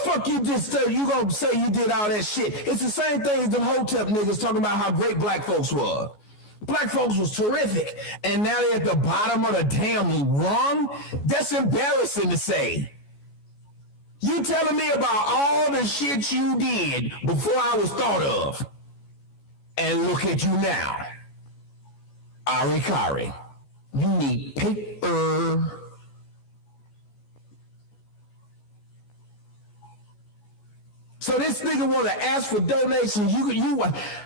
fuck you just you gonna say you did all that shit? It's the same thing as them Hotep niggas talking about how great black folks were. Black folks was terrific, and now they're at the bottom of the damn rung? That's embarrassing to say. You telling me about all the shit you did before I was thought of. And look at you now. Ari Kari. You need paper. So this nigga want to ask for donations.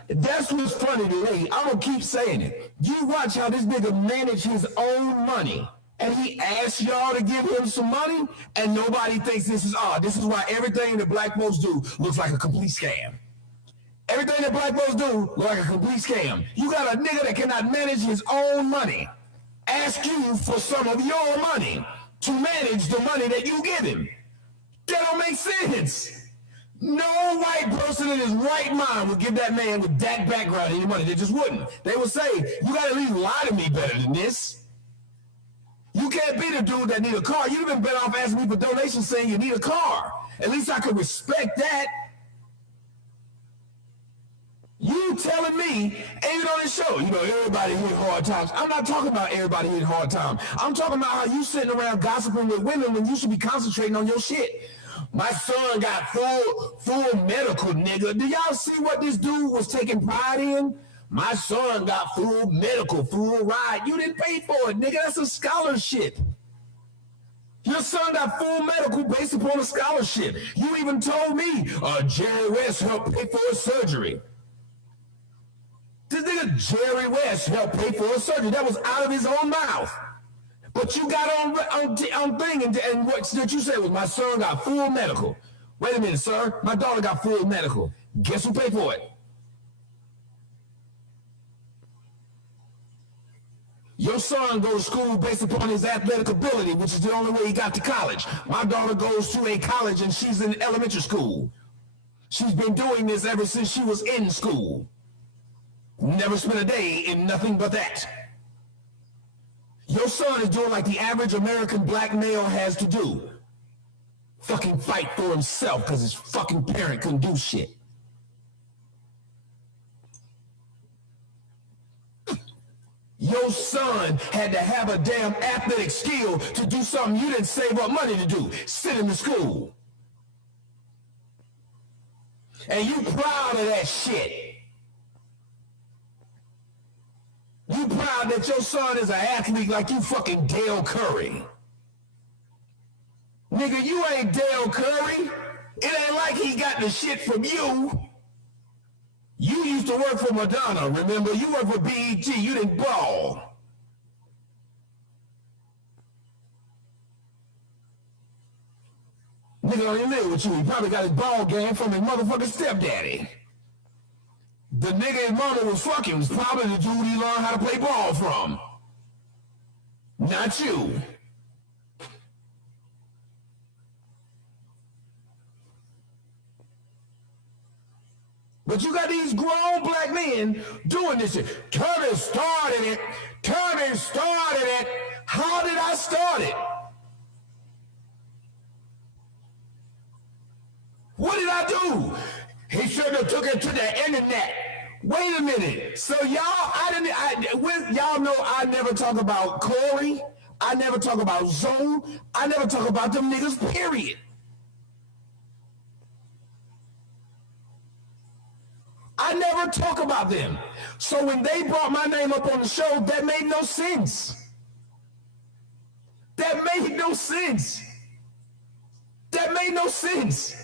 That's what's funny to me. I'm going to keep saying it. You watch how this nigga manage his own money. And he asks y'all to give him some money. And nobody thinks this is odd. This is why everything that black folks do looks like a complete scam. Everything that black folks do looks like a complete scam. You got a nigga that cannot manage his own money. Ask you for some of your money to manage the money that you give him. That don't make sense. No white person in his right mind would give that man with that background any money. They just wouldn't. They would say, you got to at least lie to me better than this. You can't be the dude that need a car. You'd have been better off asking me for donations saying you need a car. At least I could respect that. You telling me, even on this show, everybody hit hard times. I'm not talking about everybody hit hard times. I'm talking about how you sitting around gossiping with women when you should be concentrating on your shit. My son got full medical, nigga. Do y'all see what this dude was taking pride in? My son got full medical, full ride. You didn't pay for it, nigga. That's a scholarship. Your son got full medical based upon a scholarship. You even told me Jerry West helped pay for his surgery. This nigga Jerry West helped pay for his surgery. That was out of his own mouth. But you got on thing, and what that you said was my son got full medical. Wait a minute, sir. My daughter got full medical. Guess who paid for it? Your son goes to school based upon his athletic ability, which is the only way he got to college. My daughter goes to a college and she's in elementary school. She's been doing this ever since she was in school. Never spent a day in nothing but that. Your son is doing like the average American black male has to do. Fucking fight for himself because his fucking parent couldn't do shit. Your son had to have a damn athletic skill to do something you didn't save up money to do. Sit in the school. And you proud of that shit. You proud that your son is an athlete like you fucking Dale Curry. Nigga, you ain't Dale Curry. It ain't like he got the shit from you. You used to work for Madonna, remember? You worked for BET, you didn't ball. Nigga don't even live with you. He probably got his ball game from his motherfucking stepdaddy. The nigga his mama was fucking was probably the dude he learned how to play ball from. Not you. But you got these grown black men doing this shit. Turner started it. Turner started it. How did I start it? What did I do? He shouldn't have took it to the internet. Wait a minute. So y'all know I never talk about Corey. I never talk about Zone. I never talk about them niggas, period. I never talk about them. So when they brought my name up on the show, that made no sense. That made no sense. That made no sense.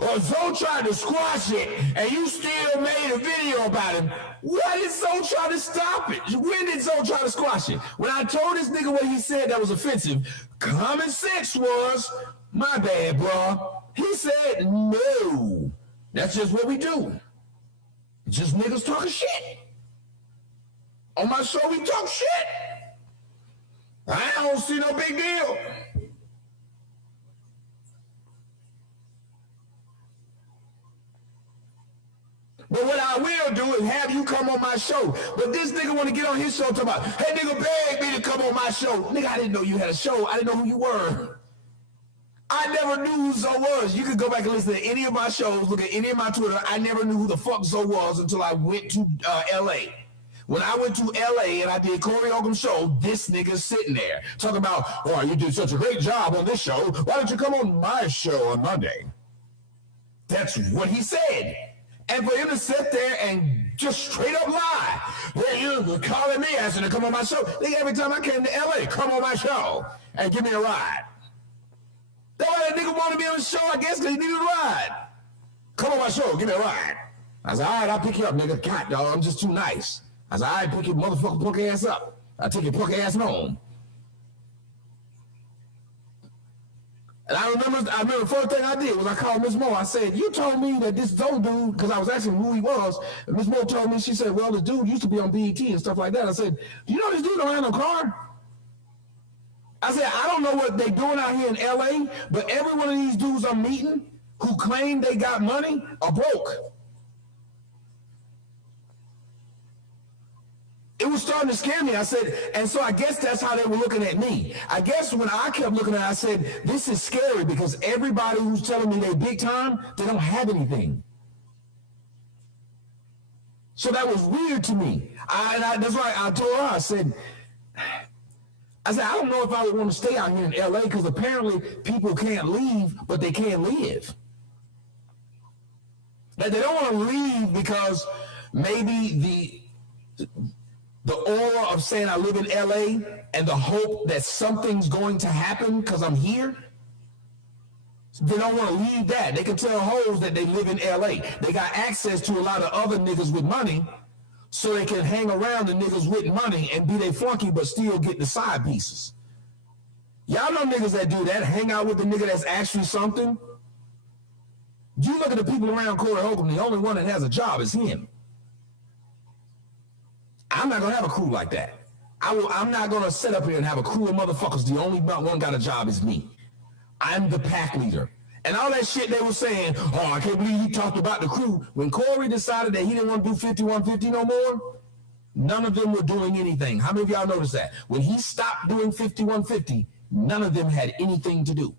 Or Zoe tried to squash it, and you still made a video about him. Why did Zoe try to stop it? When did Zoe try to squash it? When I told this nigga what he said that was offensive, common sense was, my bad, bro. He said, no. That's just what we do. Just niggas talking shit. On my show, we talk shit. I don't see no big deal. But what I will do is have you come on my show. But this nigga want to get on his show talking about, hey, nigga begged me to come on my show. Nigga, I didn't know you had a show. I didn't know who you were. I never knew who Zoe was. You could go back and listen to any of my shows, look at any of my Twitter. I never knew who the fuck Zoe was until I went to LA. When I went to LA and I did Corey Holcomb's show, this nigga's sitting there talking about, oh, you did such a great job on this show. Why don't you come on my show on Monday? That's what he said. And for him to sit there and just straight up lie, yeah, you're calling me asking to come on my show. Nigga, every time I came to LA, come on my show and give me a ride. That's why that nigga wanted to be on the show, I guess, because he needed a ride. Come on my show, give me a ride. I said, all right, I'll pick you up, nigga. God, dog, I'm just too nice. I said, all right, pick your motherfucking punk ass up. I'll take your punk ass home. And I remember the first thing I did was I called Miss Moore. I said, you told me that this old dude, because I was asking who he was, and Miss Moore told me, she said, well, this dude used to be on BET and stuff like that. I said, do you know this dude don't have no car? I said, I don't know what they're doing out here in LA, but every one of these dudes I'm meeting who claim they got money are broke. It was starting to scare me. I said, and so I guess that's how they were looking at me. I guess when I kept looking at it, I said, this is scary because everybody who's telling me they big time, they don't have anything. So that was weird to me. That's why I told her, I said, I don't know if I would want to stay out here in LA because apparently people can't leave, but they can live. That they don't want to leave because maybe the aura of saying I live in LA and the hope that something's going to happen because I'm here. They don't want to leave that. They can tell hoes that they live in LA. They got access to a lot of other niggas with money, so they can hang around the niggas with money and be they flunky but still get the side pieces. Y'all know niggas that do that, hang out with the nigga that's actually something. You look at the people around Corey Holcomb, the only one that has a job is him. I'm not gonna have a crew like that. I'm not gonna sit up here and have a crew of motherfuckers. The only one got a job is me. I'm the pack leader. And all that shit they were saying, oh, I can't believe he talked about the crew. When Corey decided that he didn't want to do 5150 no more, none of them were doing anything. How many of y'all noticed that? When he stopped doing 5150, none of them had anything to do.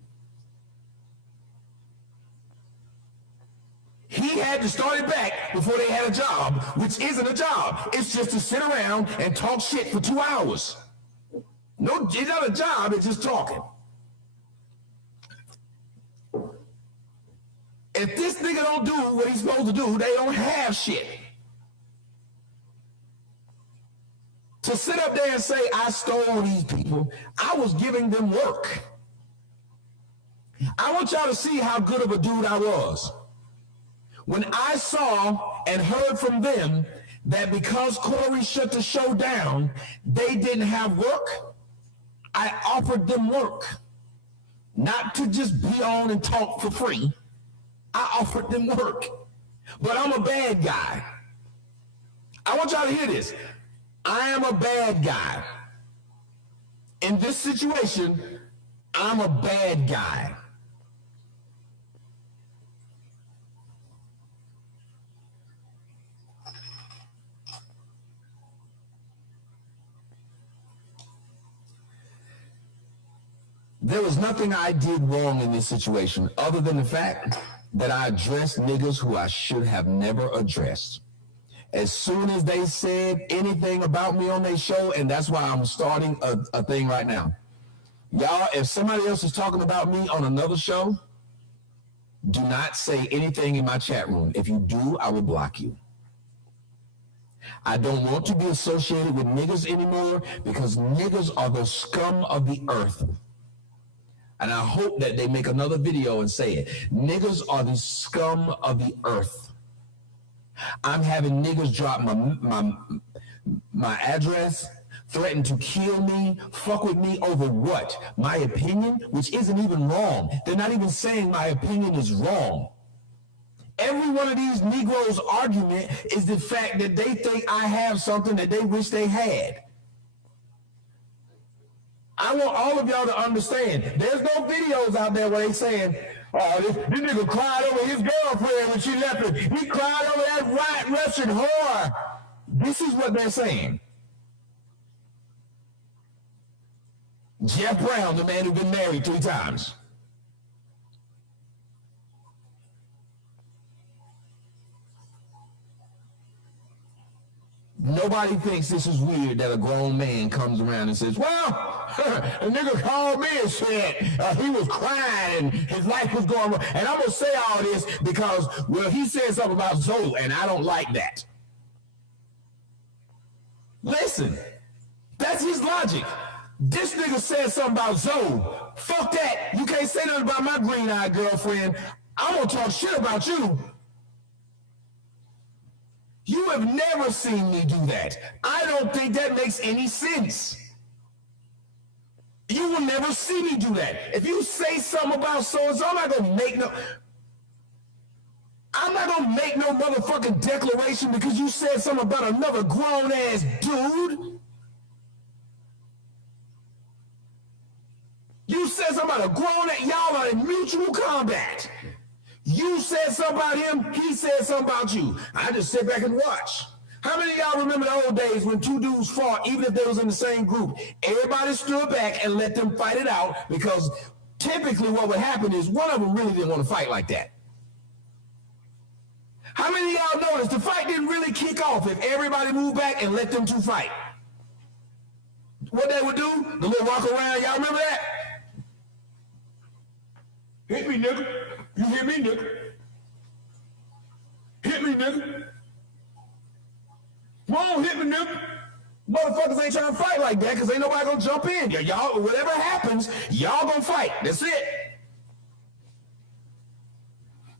He had to start it back before they had a job, which isn't a job. It's just to sit around and talk shit for 2 hours. No, it's not a job, it's just talking. If this nigga don't do what he's supposed to do, they don't have shit. To sit up there and say, I stole these people, I was giving them work. I want y'all to see how good of a dude I was. When I saw and heard from them that because Corey shut the show down, they didn't have work, I offered them work. Not to just be on and talk for free. I offered them work. But I'm a bad guy. I want y'all to hear this. I am a bad guy. In this situation, I'm a bad guy. There was nothing I did wrong in this situation other than the fact that I addressed niggas who I should have never addressed. As soon as they said anything about me on their show, and that's why I'm starting a thing right now. Y'all, if somebody else is talking about me on another show, do not say anything in my chat room. If you do, I will block you. I don't want to be associated with niggas anymore because niggas are the scum of the earth. And I hope that they make another video and say it. Niggas are the scum of the earth. I'm having niggas drop my address, threaten to kill me, fuck with me over what? My opinion, which isn't even wrong. They're not even saying my opinion is wrong. Every one of these Negroes' argument is the fact that they think I have something that they wish they had. I want all of y'all to understand, there's no videos out there where they saying, oh, this nigga cried over his girlfriend when she left him. He cried over that white Russian whore. This is what they're saying. Jeff Brown, the man who's been married 3 times. Nobody thinks this is weird that a grown man comes around and says, well, a nigga called me and said he was crying and his life was going wrong. And I'm going to say all this because, well, he said something about Zoe, and I don't like that. Listen, that's his logic. This nigga said something about Zoe. Fuck that. You can't say nothing about my green-eyed girlfriend. I'm going to talk shit about you. You have never seen me do that. I don't think that makes any sense. You will never see me do that. If you say something about so-and-so, I'm not gonna make no motherfucking declaration because you said something about another grown-ass dude. You said something about a grown-ass, y'all are in mutual combat. You said something about him, he said something about you. I just sit back and watch. How many of y'all remember the old days when two dudes fought, even if they was in the same group? Everybody stood back and let them fight it out because typically what would happen is one of them really didn't want to fight like that. How many of y'all noticed the fight didn't really kick off if everybody moved back and let them two fight? What they would do? The little walk around, y'all remember that? Hit me, nigga. You hear me, nigga? Hit me, nigga. Come on, hit me, nigga. Motherfuckers ain't trying to fight like that because ain't nobody gonna jump in. Y'all, whatever happens, y'all gonna fight. That's it.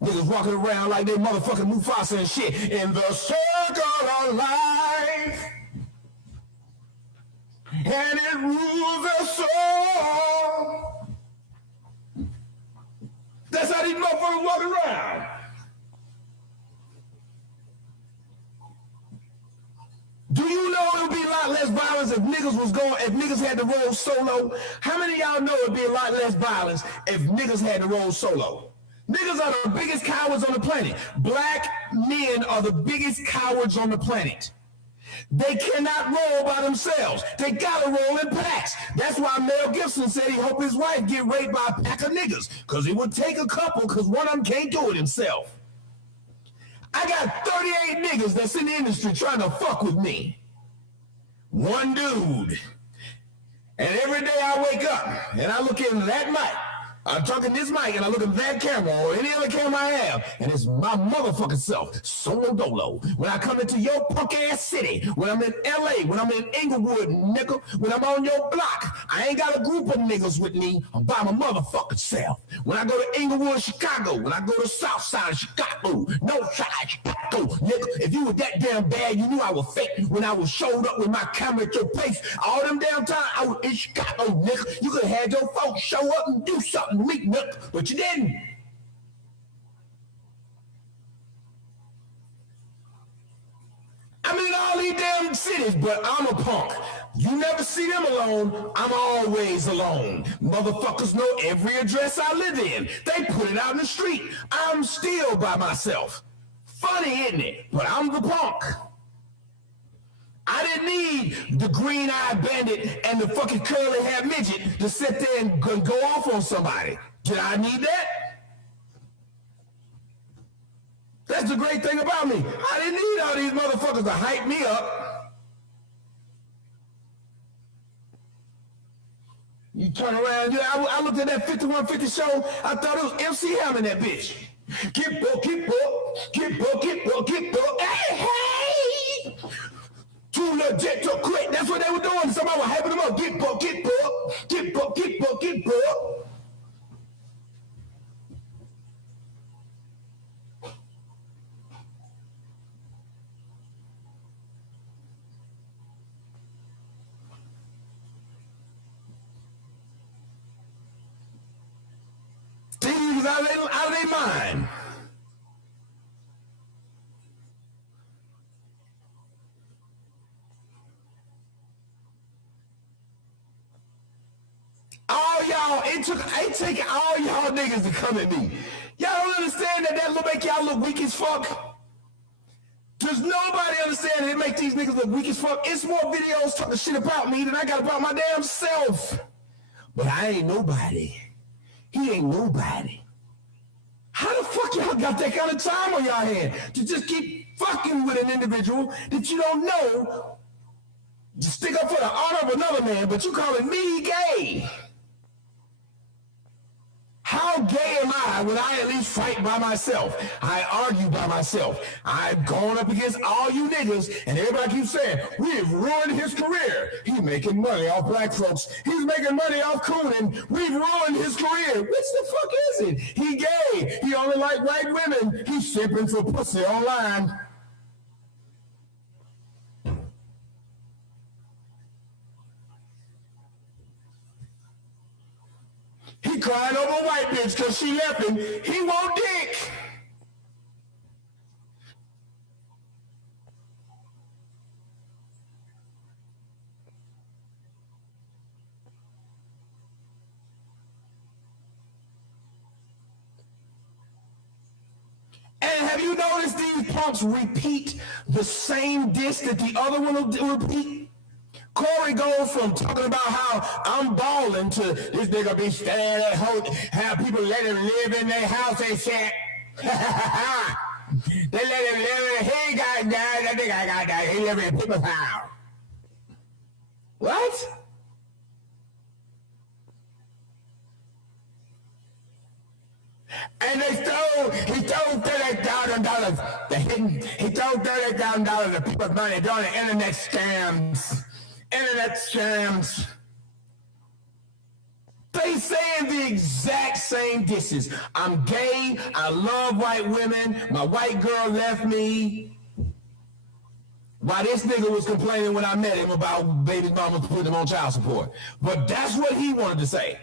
Niggas walking around like they motherfucking Mufasa and shit. In the circle of life, and it rules us all. That's how these motherfuckers walk around. Do you know it would be a lot less violence if niggas had to roll solo? How many of y'all know it would be a lot less violence if niggas had to roll solo? Niggas are the biggest cowards on the planet. Black men are the biggest cowards on the planet. They cannot roll by themselves. They gotta roll in packs. That's why Mel Gibson said he hoped his wife get raped by a pack of niggas, because it would take a couple, because one of them can't do it himself. I got 38 niggas that's in the industry trying to fuck with me. One dude. And every day I wake up and I look into that mic. I'm talking this mic and I look at that camera or any other camera I have, and it's my motherfucking self, solo dolo. When I come into your punk ass city, when I'm in LA, when I'm in Inglewood, nigga, when I'm on your block, I ain't got a group of niggas with me. I'm by my motherfucking self. When I go to Inglewood, Chicago, when I go to South Side of Chicago, North Side of Chicago, nigga, if you were that damn bad, you knew I was fake. When I was showed up with my camera at your place, all them damn time I was in Chicago, nigga, you could have had your folks show up and do something. Weak nut, but you didn't. I'm in all these damn cities, but I'm a punk. You never see them alone. I'm always alone. Motherfuckers know every address I live in. They put it out in the street. I'm still by myself. Funny, isn't it? But I'm the punk. I didn't need the green-eyed bandit and the fucking curly-haired midget to sit there and go off on somebody. Did I need that? That's the great thing about me. I didn't need all these motherfuckers to hype me up. You turn around, I looked at that 5150 show, I thought it was MC Hammer in that bitch. Keep up, keep up, keep up, keep up, keep up, hey, hey! Too legit to quit. That's what they were doing. Somebody was hyping them up. Get up, get up, get up, get up, get up. Things out of their mind. All y'all, it took all y'all niggas to come at me. Y'all don't understand that will make y'all look weak as fuck? Does nobody understand that it make these niggas look weak as fuck? It's more videos talking shit about me than I got about my damn self. But I ain't nobody. He ain't nobody. How the fuck y'all got that kind of time on y'all hand to just keep fucking with an individual that you don't know, stick up for the honor of another man, but you calling me gay. How gay am I when I at least fight by myself? I argue by myself. I've gone up against all you niggas, and everybody keeps saying, we've ruined his career. He's making money off black folks. He's making money off cooning. We've ruined his career. Which the fuck is it? He gay. He only like white women. He's shipping for pussy online. He crying over a white bitch because she left him. He want dick. And have you noticed these punks repeat the same diss that the other one will repeat? Corey goes from talking about how I'm balling to this nigga be staying at home, have people let him live in their house and shit. They let him live in, he got that nigga got that, he live in people's house. What? And he stole $30,000. He stole $30,000 of people's money doing the internet scams. Internet scams. They saying the exact same disses. I'm gay. I love white women. My white girl left me. Why this nigga was complaining when I met him about baby mama putting him on child support. But that's what he wanted to say.